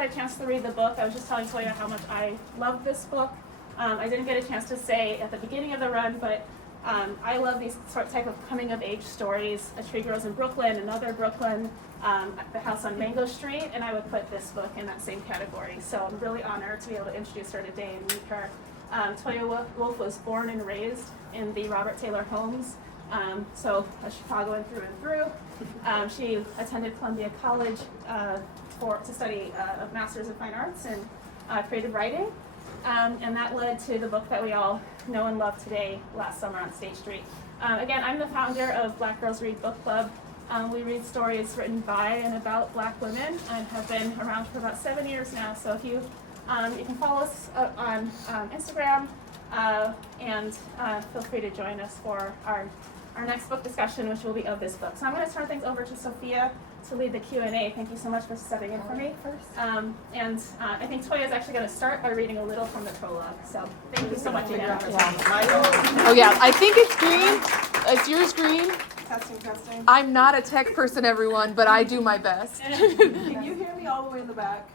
had a chance to read the book. I was just telling Toya how much I love this book. I didn't get a chance to say at the beginning of the run, but I love these type of coming-of-age stories. A Tree Grows in Brooklyn, Another Brooklyn, The House on Mango Street, and I would put this book in that same category. So I'm really honored to be able to introduce her today and meet her. Toya Wolfe was born and raised in the Robert Taylor homes, so a Chicagoan through and through. She attended Columbia College to study a Master's in Fine Arts and creative writing. And that led to the book that we all know and love today, last summer on State Street. Again, I'm the founder of Black Girls Read Book Club. We read stories written by and about Black women and have been around for about 7 years now. So if you can follow us on Instagram and feel free to join us for our next book discussion, which will be of this book. So I'm going to turn things over to Sophia to lead the Q&A. Thank you so much for stepping in for me. And I think Toya is actually going to start by reading a little from the prologue. So thank you so much, Ina. Oh yeah, I think it's green. It's yours green. Testing. I'm not a tech person, everyone, but I do my best. Can you hear me all the way in the back?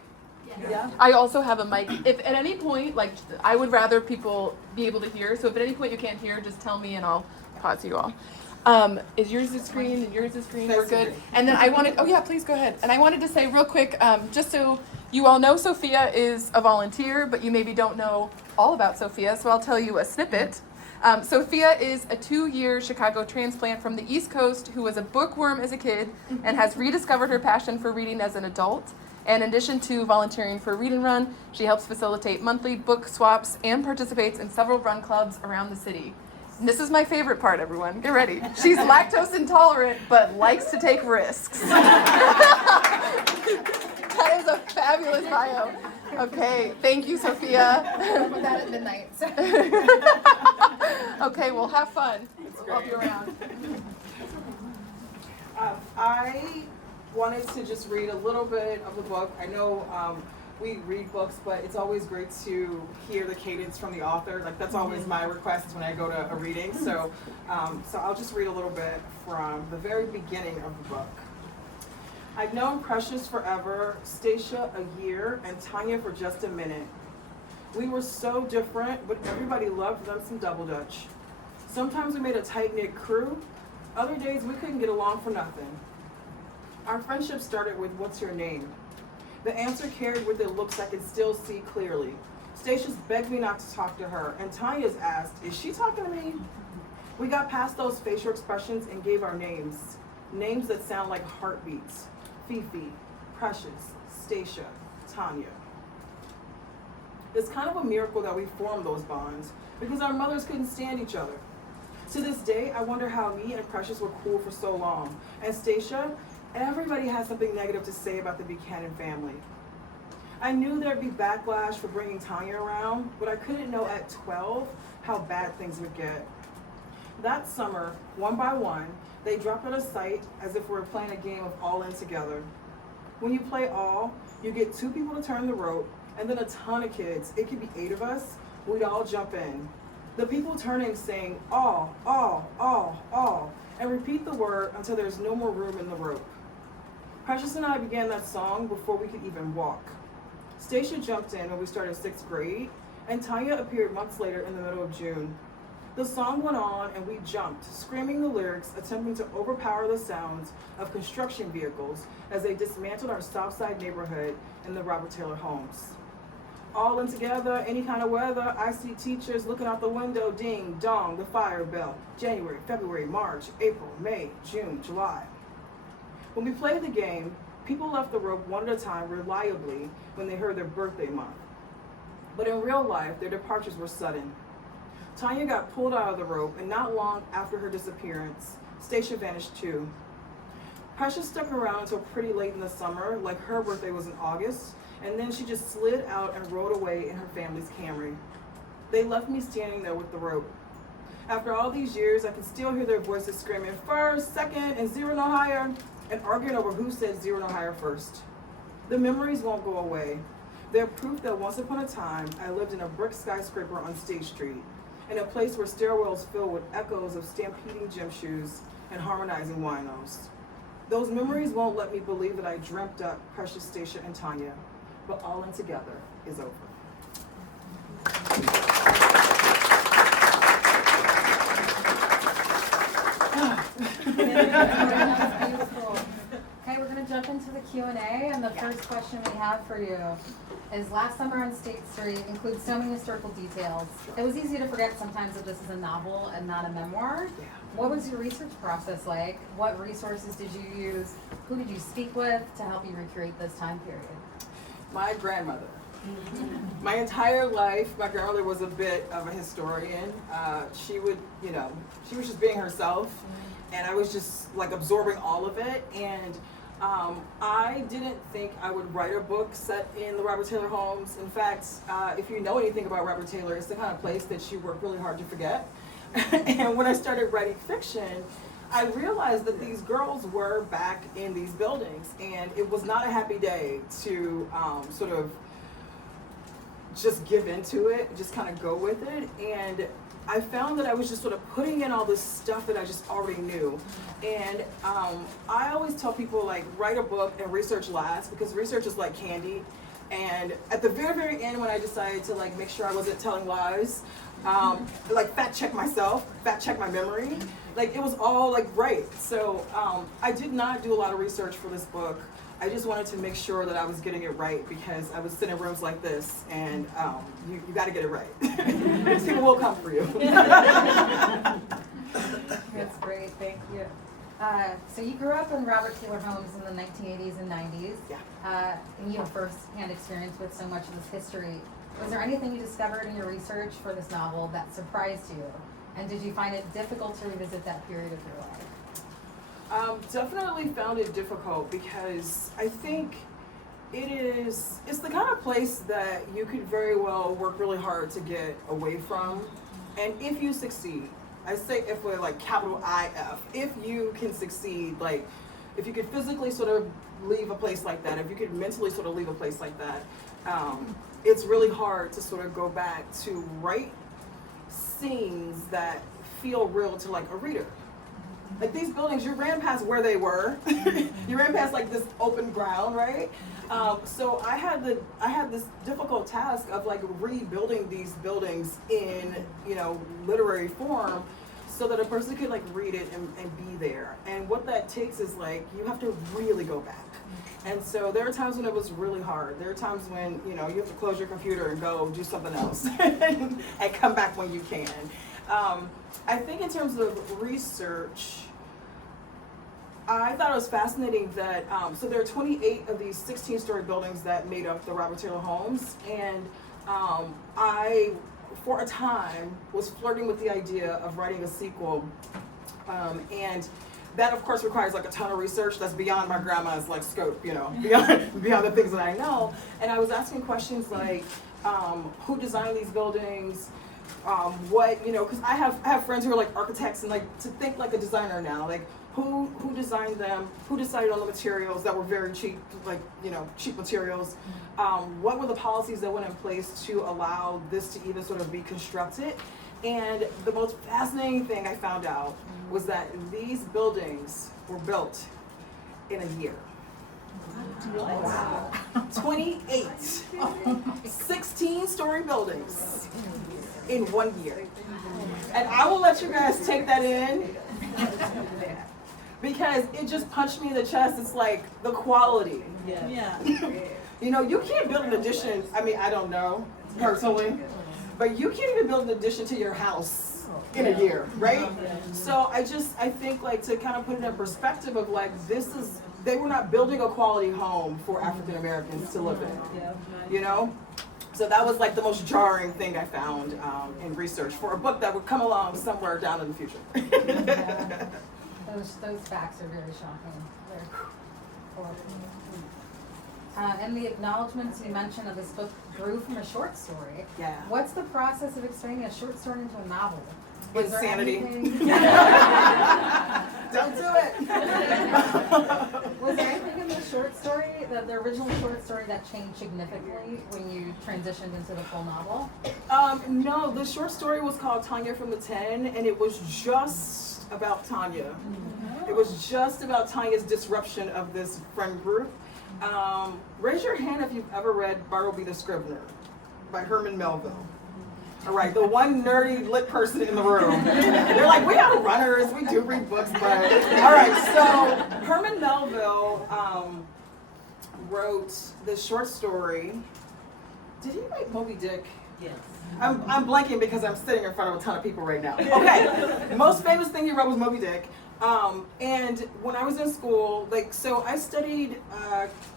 Yeah. I also have a mic. If at any point, like, I would rather people be able to hear. So if at any point you can't hear, just tell me and I'll pause you all. Is yours the screen and yours the screen? We're good. And then I wanted, oh yeah, please go ahead. And I wanted to say real quick, just so you all know, Sophia is a volunteer, but you maybe don't know all about Sophia, so I'll tell you a snippet. Sophia is a 2-year Chicago transplant from the East Coast who was a bookworm as a kid and has rediscovered her passion for reading as an adult. And in addition to volunteering for Read and Run, she helps facilitate monthly book swaps and participates in several run clubs around the city. And this is my favorite part, everyone. Get ready. She's lactose intolerant, but likes to take risks. That is a fabulous bio. Okay, thank you, Sophia. Put that at midnight. Okay, well, have fun. I'll be around. I wanted to just read a little bit of the book. I know we read books, but it's always great to hear the cadence from the author. Like, that's always my request when I go to a reading. So I'll just read a little bit from the very beginning of the book. I've known Precious forever, Stacia a year, and Tanya for just a minute. We were so different, but everybody loved them some double dutch. Sometimes we made a tight-knit crew. Other days we couldn't get along for nothing. Our friendship started with, "What's your name?" The answer carried with it looks I could still see clearly. Stacia's begged me not to talk to her, and Tanya's asked, "Is she talking to me?" We got past those facial expressions and gave our names. Names that sound like heartbeats. Fifi, Precious, Stacia, Tanya. It's kind of a miracle that we formed those bonds because our mothers couldn't stand each other. To this day, I wonder how me and Precious were cool for so long. And Stacia, everybody has something negative to say about the Buchanan family. I knew there'd be backlash for bringing Tanya around, but I couldn't know at 12 how bad things would get. That summer, one by one, they dropped out of sight as if we were playing a game of all in together. When you play all, you get 2 people to turn the rope, and then a ton of kids. It could be 8 of us. We'd all jump in. The people turning sing all, and repeat the word until there's no more room in the rope. Precious and I began that song before we could even walk. Stacia jumped in when we started 6th grade, and Tanya appeared months later in the middle of June. The song went on and we jumped, screaming the lyrics, attempting to overpower the sounds of construction vehicles as they dismantled our Southside neighborhood in the Robert Taylor homes. All in together, any kind of weather, I see teachers looking out the window, ding, dong, the fire bell. January, February, March, April, May, June, July. When we played the game, people left the rope one at a time reliably when they heard their birthday month. But in real life, their departures were sudden. Tanya got pulled out of the rope, and not long after her disappearance, Stacia vanished too. Precious stuck around until pretty late in the summer, like her birthday was in August, and then she just slid out and rode away in her family's Camry. They left me standing there with the rope. After all these years, I can still hear their voices screaming, "First, second, and 0 no higher," and arguing over who said 0 no higher first. The memories won't go away. They're proof that once upon a time, I lived in a brick skyscraper on State Street, in a place where stairwells filled with echoes of stampeding gym shoes and harmonizing winos. Those memories won't let me believe that I dreamt up Precious, Stacia, and Tanya. but all in together is over. Beautiful. Okay, we're gonna jump into the Q&A, and the first question we have for you is: last summer on State Street includes so many historical details. It was easy to forget sometimes that this is a novel and not a memoir. Yeah. What was your research process like? What resources did you use? Who did you speak with to help you recreate this time period? My grandmother. My entire life, my grandmother was a bit of a historian. She would, she was just being herself, and I was just like absorbing all of it. And I didn't think I would write a book set in the Robert Taylor homes. In fact, if you know anything about Robert Taylor, it's the kind of place that you work really hard to forget. And when I started writing fiction, I realized that these girls were back in these buildings, and it was not a happy day to sort of just give into it, just kind of go with it. And I found that I was just sort of putting in all this stuff that I just already knew. And I always tell people, like, write a book and research last, because research is like candy. And at the very, very end, when I decided to like make sure I wasn't telling lies, like fact check myself, fact check my memory, like it was all like right. So I did not do a lot of research for this book. I just wanted to make sure that I was getting it right, because I was sitting in rooms like this, and you got to get it right. People will come for you. That's great, thank you. So you grew up in Robert Taylor homes in the 1980s and 90s. Yeah. And you have first-hand experience with so much of this history. Was there anything you discovered in your research for this novel that surprised you? And did you find it difficult to revisit that period of your life? Definitely found it difficult, because I think it's the kind of place that you could very well work really hard to get away from. And if you succeed, I say if with like capital IF, if you can succeed, like if you could physically sort of leave a place like that, if you could mentally sort of leave a place like that, it's really hard to sort of go back to write scenes that feel real to like a reader. Like these buildings, you ran past where they were. You ran past like this open ground, right? So I had this difficult task of like rebuilding these buildings in, literary form, so that a person could like read it and be there. And what that takes is like, you have to really go back. And so there are times when it was really hard. There are times when, you have to close your computer and go do something else and come back when you can. I think in terms of research, I thought it was fascinating that, so there are 28 of these 16-story buildings that made up the Robert Taylor homes. And I, for a time, was flirting with the idea of writing a sequel. And that, of course, requires like a ton of research that's beyond my grandma's like scope, beyond the things that I know. And I was asking questions like, who designed these buildings? What, because I have friends who are like architects, and like to think like a designer now, like who designed them, who decided on the materials that were very cheap, like, cheap materials, what were the policies that went in place to allow this to even sort of be constructed. And the most fascinating thing I found out was that these buildings were built in a year. Wow. 28 16-story buildings in 1 year. And I will let you guys take that in, because it just punched me in the chest. It's like the quality. Yeah. You can't build an addition. I mean, I don't know personally, but you can't even build an addition to your house in a year, right? So I think like to kind of put it in perspective of like, they were not building a quality home for African Americans to live in, So that was like the most jarring thing I found in research for a book that would come along somewhere down in the future. Yeah. Those facts are very shocking. They're horrible. And the acknowledgments you mentioned of this book grew from a short story. Yeah. What's the process of expanding a short story into a novel? Was there Insanity. anything- Don't do it. Was there anything in the short story, the original short story, that changed significantly when you transitioned into the full novel? No, the short story was called Tanya from the 10, and it was just about Tanya. It was just about Tanya's disruption of this friend group. Raise your hand if you've ever read Bartleby the Scrivener by Herman Melville. All right, the one nerdy lit person in the room. They're like, we are runners, we do read books, but all right. So Herman Melville wrote this short story. Did he write Moby Dick? Yes. I'm blanking because I'm sitting in front of a ton of people right now. Okay, the most famous thing he wrote was Moby Dick. And when I was in school, so I studied,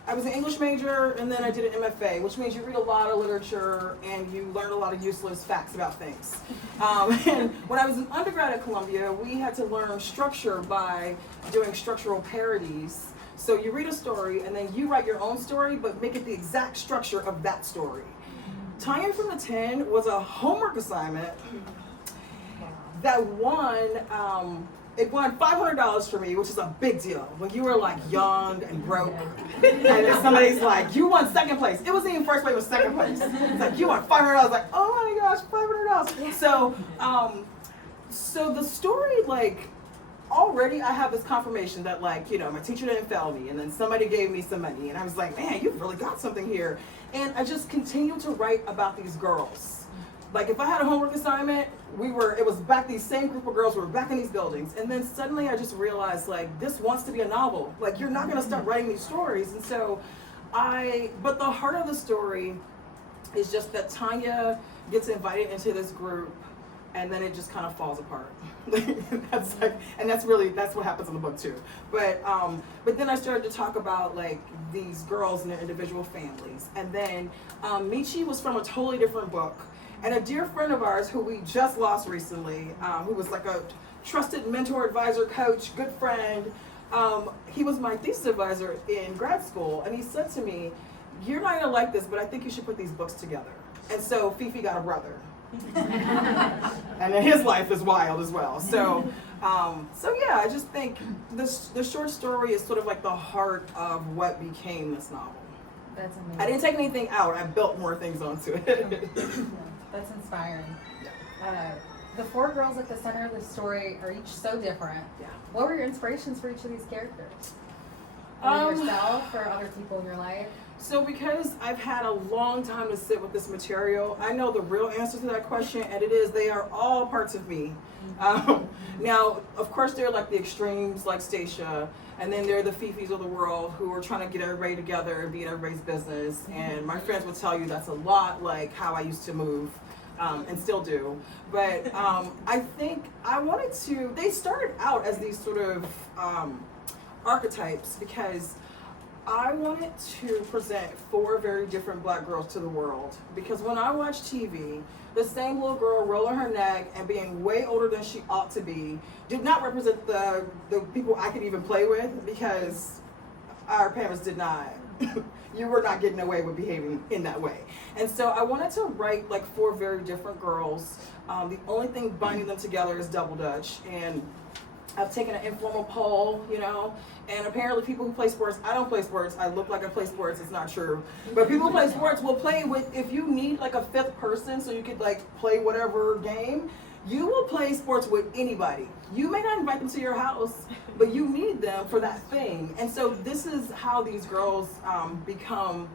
I was an English major and then I did an MFA, which means you read a lot of literature and you learn a lot of useless facts about things. And when I was an undergrad at Columbia, we had to learn structure by doing structural parodies. So you read a story and then you write your own story, but make it the exact structure of that story. Tanya from the 10 was a homework assignment that it won $500 for me, which is a big deal. When you were like young and broke, and then somebody's like, you won second place. It wasn't even first place, it was second place. It's like, you won $500. Like, oh my gosh, $500. So the story, already I have this confirmation that my teacher didn't fail me, and then somebody gave me some money, and I was like, man, you've really got something here. And I just continued to write about these girls. If I had a homework assignment, it was back these same group of girls who were back in these buildings. And then suddenly I just realized, this wants to be a novel. You're not gonna start writing these stories. And so but the heart of the story is just that Tanya gets invited into this group and then it just kind of falls apart. That's what happens in the book too. But then I started to talk about these girls and their individual families. And then Michi was from a totally different book. And a dear friend of ours who we just lost recently, who was a trusted mentor, advisor, coach, good friend, he was my thesis advisor in grad school. And he said to me, you're not gonna like this, but I think you should put these books together. And so Fifi got a brother. And then his life is wild as well. So yeah, I just think the short story is sort of the heart of what became this novel. That's amazing. I didn't take anything out, I built more things onto it. That's inspiring. The 4 girls at the center of the story are each so different. Yeah. What were your inspirations for each of these characters? Yourself or other people in your life? So because I've had a long time to sit with this material, I know the real answer to that question, and it is they are all parts of me. Now, of course, they're the extremes like Stacia, and then there are the Fifis of the world who are trying to get everybody together and be in everybody's business. And my friends would tell you that's a lot like how I used to move, and still do. But I think they started out as these sort of archetypes because I wanted to present 4 very different black girls to the world. Because when I watch TV, the same little girl rolling her neck and being way older than she ought to be did not represent the people I could even play with, because our parents did not. You were not getting away with behaving in that way. And so I wanted to write 4 very different girls. The only thing binding them together is double dutch. And I've taken an informal poll, and apparently people who play sports, I don't play sports, I look like I play sports, it's not true. But people who play sports will play with, if you need a 5th person so you could play whatever game, you will play sports with anybody. You may not invite them to your house, but you need them for that thing. And so this is how these girls become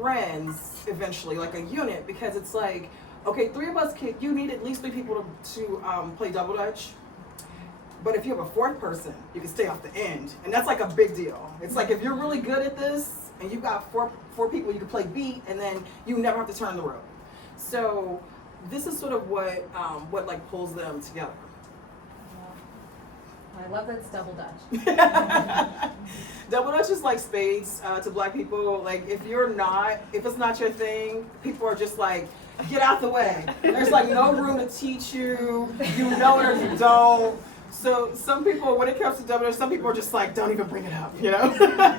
friends eventually, a unit, because it's okay, 3 of us you need at least 3 people to play double dutch. But if you have a 4th person, you can stay off the end. And that's a big deal. It's if you're really good at this and you've got four people, you can play beat, and then you never have to turn the rope. So this is sort of what pulls them together. I love that it's double dutch. Double dutch is like spades to black people. If it's not your thing, people are just get out the way. There's no room to teach you. You know it or you don't. So some people, when it comes to double dutch, some people are just don't even bring it up, Sophia, sorry to interrupt,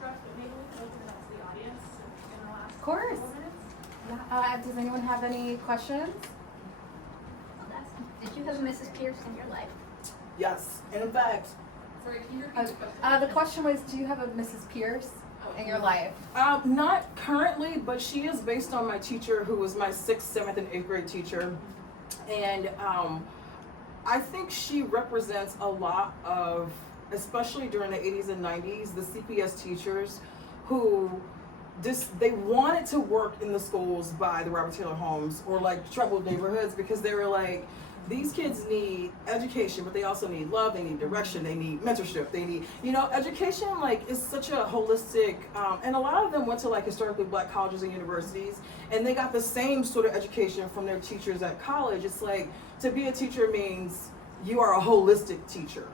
but maybe we can open it up to the audience in the last Of course. couple minutes. Does anyone have any questions? Did you have Mrs. Pierce in your life? Yes. And in fact, Sorry, can you repeat the question? The question was, do you have a Mrs. Pierce in your life? not currently, but she is based on my teacher who was my 6th, 7th, and 8th grade teacher. And I think she represents a lot of especially during the 80s and 90s, the CPS teachers who they wanted to work in the schools by the Robert Taylor homes or like troubled neighborhoods because they were like, these kids need education, but they also need love, they need direction, they need mentorship, they need, education like is such a holistic, and a lot of them went to like historically black colleges and universities, and they got the same sort of education from their teachers at college. It's like, to be a teacher means you are a holistic teacher.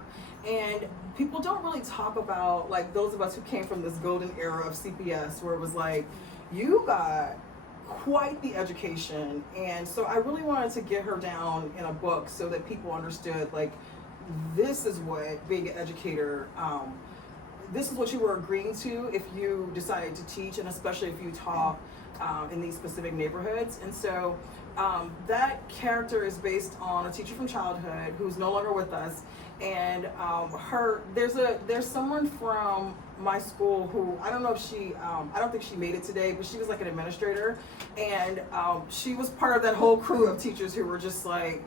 And people don't really talk about like those of us who came from this golden era of CPS where it was like, you got quite the education. And so I really wanted to get her down in a book so that people understood like, this is what being an educator, this is what you were agreeing to if you decided to teach, and especially if you taught in these specific neighborhoods. And so that character is based on a teacher from childhood who's no longer with us. And there's someone from my school who, I don't know if I don't think she made it today, but she was like an administrator. And she was part of that whole crew of teachers who were just like,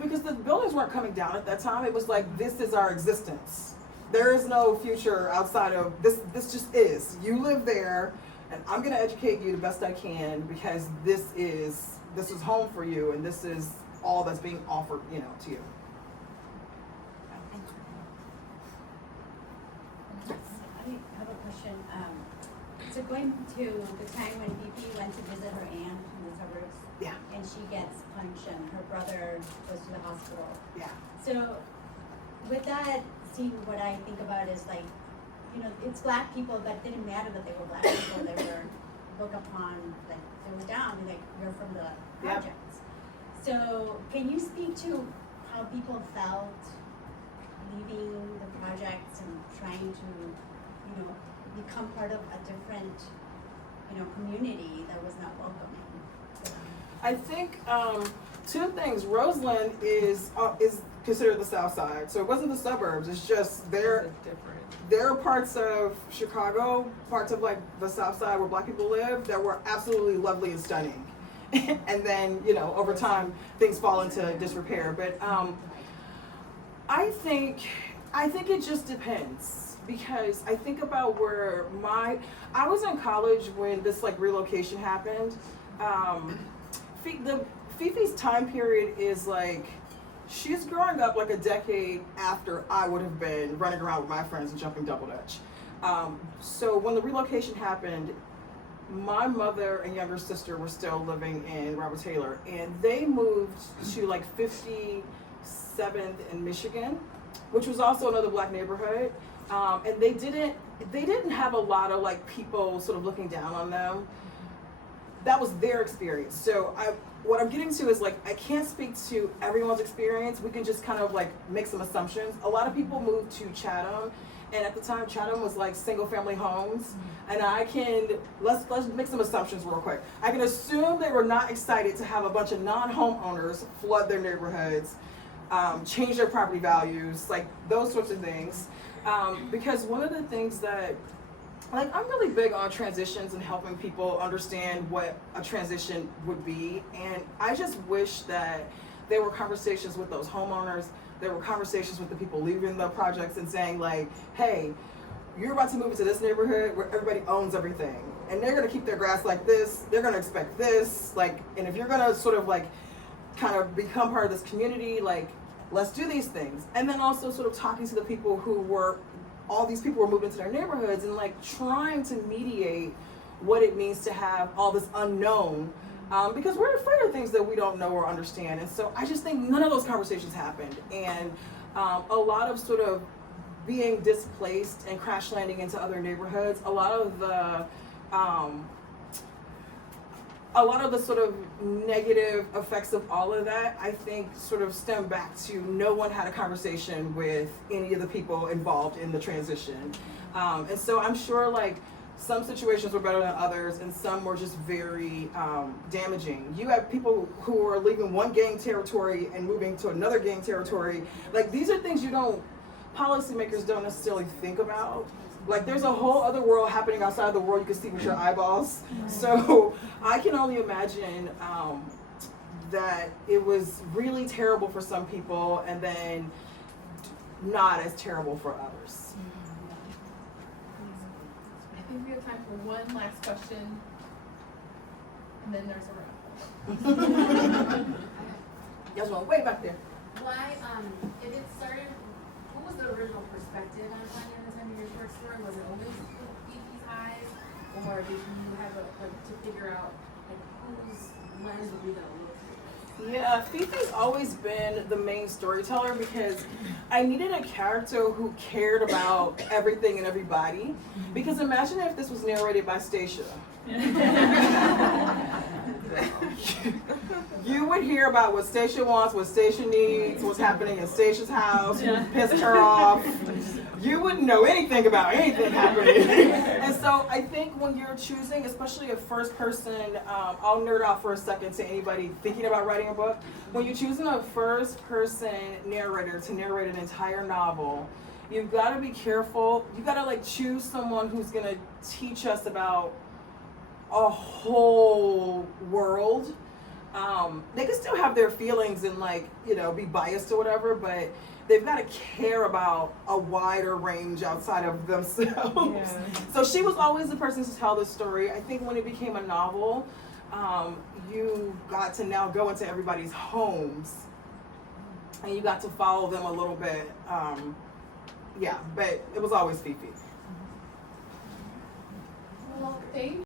because the buildings weren't coming down at that time. It was like, this is our existence. There is no future outside of this. This just is. You live there, and I'm gonna educate you the best I can because this is home for you, and this is all that's being offered, to you. I have a question. So going to the time when BP went to visit her aunt in the suburbs, Yeah. and she gets punched and her brother goes to the hospital. Yeah. So with that scene, what I think about is like, it's black people, but it didn't matter that they were black people. They were looked upon, like they were down, like you're from the projects. So can you speak to how people felt leaving the projects and trying to, become part of a different, community that was not welcoming? I think two things. Roseland is considered the South Side, so it wasn't the suburbs. It's just there are parts of Chicago, parts of like the South Side where black people live that were absolutely lovely and stunning, and then over time things fall into disrepair. But I think it just depends. Because I think about where I was in college when this like relocation happened. Fifi's time period is like, she's growing up like a decade after I would have been running around with my friends and jumping double dutch. So when the relocation happened, my mother and younger sister were still living in Robert Taylor, and they moved to like 57th in Michigan, which was also another black neighborhood. And they didn't have a lot of like people sort of looking down on them. That was their experience. So what I'm getting to is like, I can't speak to everyone's experience. We can just kind of like make some assumptions. A lot of people moved to Chatham, and at the time Chatham was like single family homes. And let's make some assumptions real quick. I can assume they were not excited to have a bunch of non-homeowners flood their neighborhoods, change their property values, like those sorts of things. Because one of the things that, like, I'm really big on transitions and helping people understand what a transition would be. And I just wish that there were conversations with those homeowners, there were conversations with the people leaving the projects and saying like, hey, you're about to move into this neighborhood where everybody owns everything. And they're gonna keep their grass like this, they're gonna expect this, like, and if you're gonna sort of like, kind of become part of this community, like, let's do these things. And then also sort of talking to the people all these people were moved into their neighborhoods and like trying to mediate what it means to have all this unknown, because we're afraid of things that we don't know or understand. And so I just think none of those conversations happened. And a lot of sort of being displaced and crash landing into other neighborhoods, a lot of the sort of negative effects of all of that, I think, sort of stem back to no one had a conversation with any of the people involved in the transition. And so I'm sure like some situations were better than others and some were just very damaging. You have people who are leaving one gang territory and moving to another gang territory. Like, these are things policymakers don't necessarily think about. Like, there's a whole other world happening outside the world you can see with your eyeballs. So I can only imagine that it was really terrible for some people, and then not as terrible for others. I think we have time for one last question, and then there's a wrap. Y'all going way back there. Why, if it started, what was the original perspective on finding the time of your short story? Was it always through Fifi's eyes? Or did you have to figure out, like, whose lens would we gonna look through? Yeah, Fifi's always been the main storyteller because I needed a character who cared about everything and everybody. Because imagine if this was narrated by Stacia. You would hear about what Stacia wants, what Stacia needs, what's happening in Stacia's house, who pissed her off. You wouldn't know anything about anything happening. And so I think when you're choosing, especially a first person, I'll nerd out for a second to anybody thinking about writing a book. When you're choosing a first person narrator to narrate an entire novel, you've got to be careful. You got to like choose someone who's going to teach us about a whole world. They can still have their feelings and like, you know, be biased or whatever, but they've got to care about a wider range outside of themselves. Yeah. So she was always the person to tell the story. I think when it became a novel, you got to now go into everybody's homes and you got to follow them a little bit. Yeah, but it was always Fifi. Well, thank